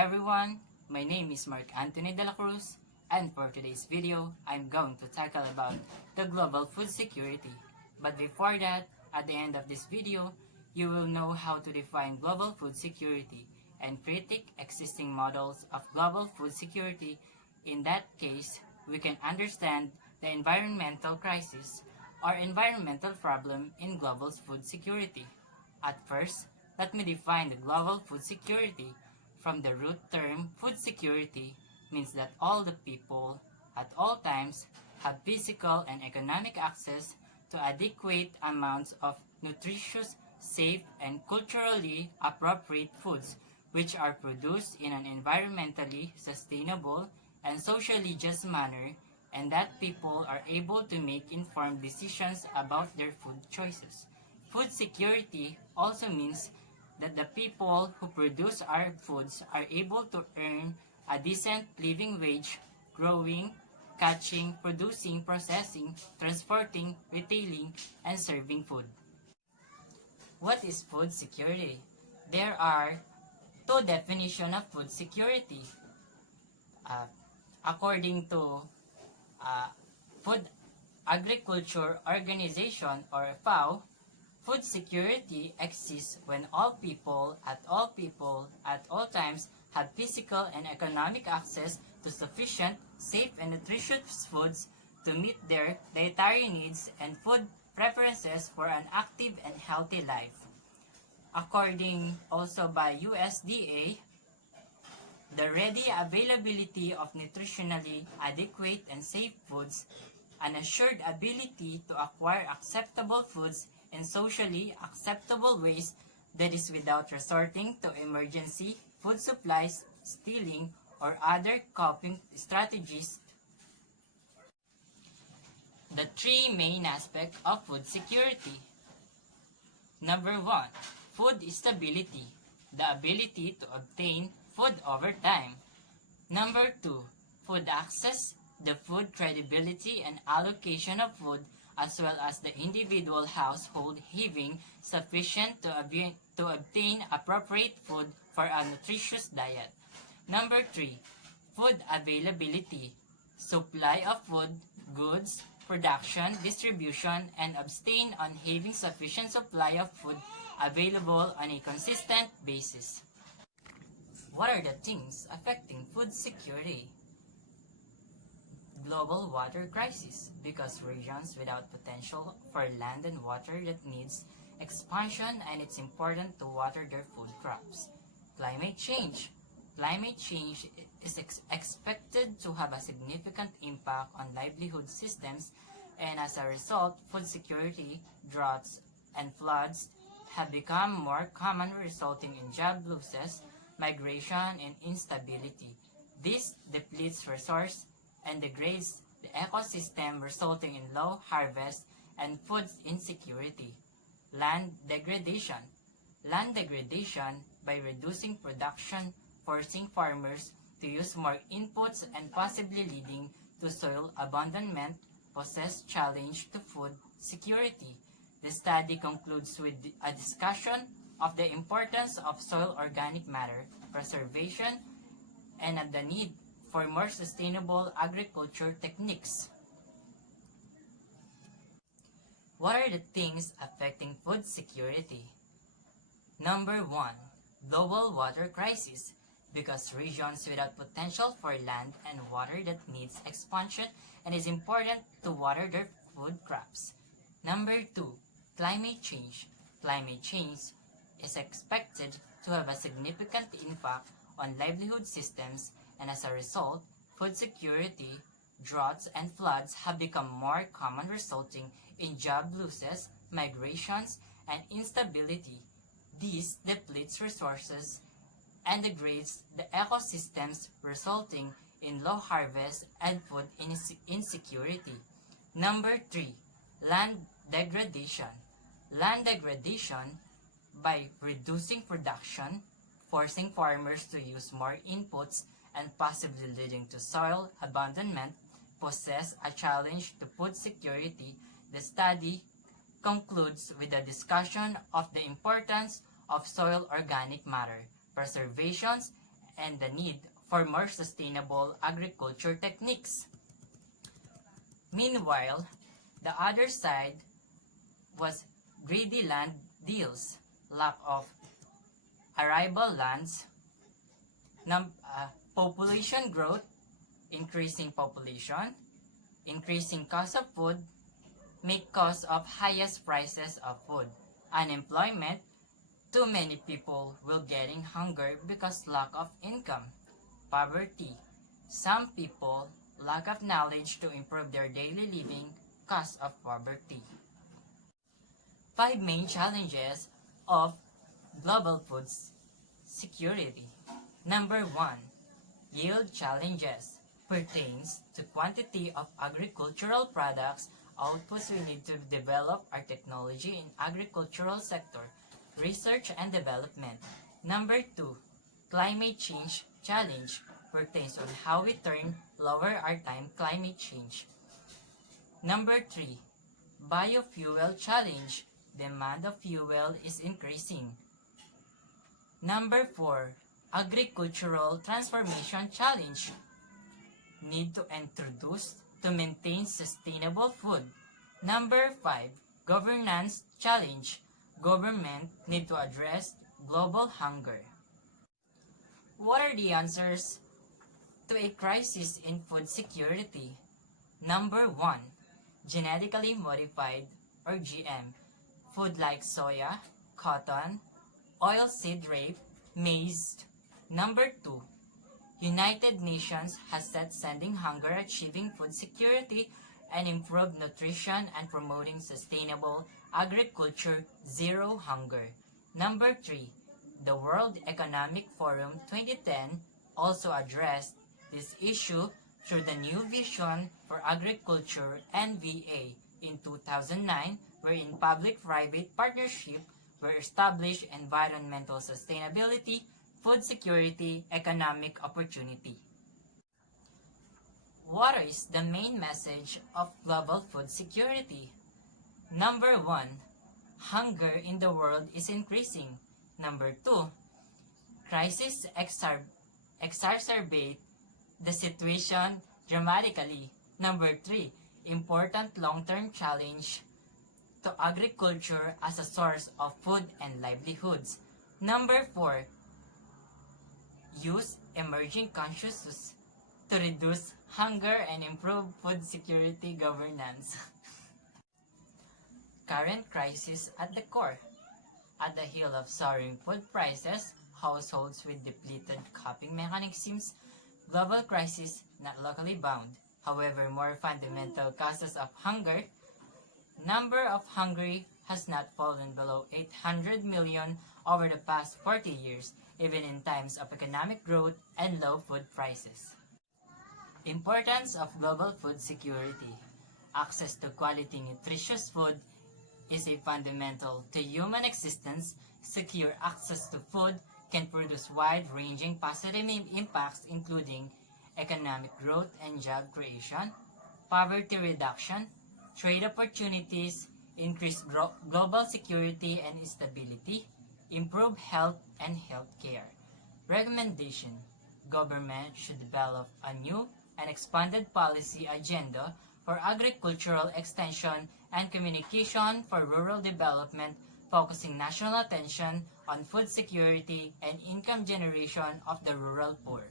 everyone, my name is Mark Anthony de la Cruz, and for today's video, I'm going to tackle about the global food security. But before that, at the end of this video, you will know how to define global food security and critique existing models of global food security. In that case, we can understand the environmental crisis or environmental problem in global food security. At first, let me define the global food security. From the root term, food security means that all the people at all times have physical and economic access to adequate amounts of nutritious, safe, and culturally appropriate foods which are produced in an environmentally sustainable and socially just manner, and that people are able to make informed decisions about their food choices. Food security also means that the people who produce our foods are able to earn a decent living wage, growing, catching, producing, processing, transporting, retailing, and serving food. What is food security? There are two definitions of food security. According to Food Agriculture Organization or FAO, food security exists when all people at all times have physical and economic access to sufficient, safe, and nutritious foods to meet their dietary needs and food preferences for an active and healthy life. According also by USDA, the ready availability of nutritionally adequate and safe foods, an assured ability to acquire acceptable foods in socially acceptable ways that is without resorting to emergency food supplies, stealing, or other coping strategies. The three main aspects of food security. Number 1, food stability, the ability to obtain food over time. Number 2, food access, the food credibility and allocation of food, as well as the individual household having sufficient to obtain appropriate food for a nutritious diet. Number 3, food availability, supply of food, goods, production, distribution, and abstain on having sufficient supply of food available on a consistent basis. What are the things affecting food security? Global water crisis, because regions without potential for land and water that needs expansion, and it's important to water their food crops. Climate change. Climate change is expected to have a significant impact on livelihood systems, and as a result, food security, droughts, and floods have become more common, resulting in job losses, migration, and instability. This depletes resources and degrades the ecosystem, resulting in low harvest and food insecurity. Land degradation. Land degradation by reducing production, forcing farmers to use more inputs and possibly leading to soil abandonment, poses challenge to food security. The study concludes with a discussion of the importance of soil organic matter preservation and the need for more sustainable agriculture techniques. What are the things affecting food security? Number 1, global water crisis, because regions without potential for land and water that needs expansion and is important to water their food crops. Number 2, climate change. Climate change is expected to have a significant impact on livelihood systems, and as a result, food security, droughts, and floods have become more common, resulting in job losses, migrations, and instability. This depletes resources and degrades the ecosystems, resulting in low harvest and food insecurity. Number 3, land degradation. Land degradation by reducing production, forcing farmers to use more inputs, and possibly leading to soil abandonment, poses a challenge to food security. The study concludes with a discussion of the importance of soil organic matter preservation and the need for more sustainable agriculture techniques. Meanwhile, the other side was greedy land deals, lack of arable lands, population growth, increasing population, increasing cost of food, make cause of highest prices of food, unemployment, too many people will getting hunger because lack of income, poverty, some people lack of knowledge to improve their daily living, cause of poverty. 5 main challenges of global food security. Number 1. Yield challenges pertains to quantity of agricultural products outputs. We need to develop our technology in agricultural sector, research and development. Number 2. Climate change challenge pertains on how we turn lower our time climate change. Number 3. Biofuel challenge. Demand of fuel is increasing. Number 4. Agricultural transformation challenge. Need to introduce to maintain sustainable food. Number 5. Governance challenge. Government need to address global hunger. What are the answers to a crisis in food security? Number 1. Genetically modified or GM food like soya, cotton, oilseed rape, maize. Number 2. United Nations has set sending hunger, achieving food security, and improved nutrition and promoting sustainable agriculture, zero hunger. Number 3. The World Economic Forum 2010 also addressed this issue through the New Vision for Agriculture NVA in 2009, wherein public-private partnership were established environmental sustainability, food security, economic opportunity. What is the main message of global food security? Number 1. Hunger in the world is increasing. Number 2. Crisis exacerbate the situation dramatically. Number 3. Important long-term challenge to agriculture as a source of food and livelihoods. Number 4. Use emerging consciousness to reduce hunger and improve food security governance. Current crisis at the core. At the heel of soaring food prices, households with depleted coping mechanisms, global crisis not locally bound. However, more fundamental causes of hunger. Number of hungry has not fallen below 800 million over the past 40 years, even in times of economic growth and low food prices. Importance of global food security. Access to quality nutritious food is a fundamental to human existence. Secure access to food can produce wide-ranging positive impacts including economic growth and job creation, poverty reduction, trade opportunities, increased global security and stability, improve health and healthcare. Recommendation: government should develop a new and expanded policy agenda for agricultural extension and communication for rural development, focusing national attention on food security and income generation of the rural poor.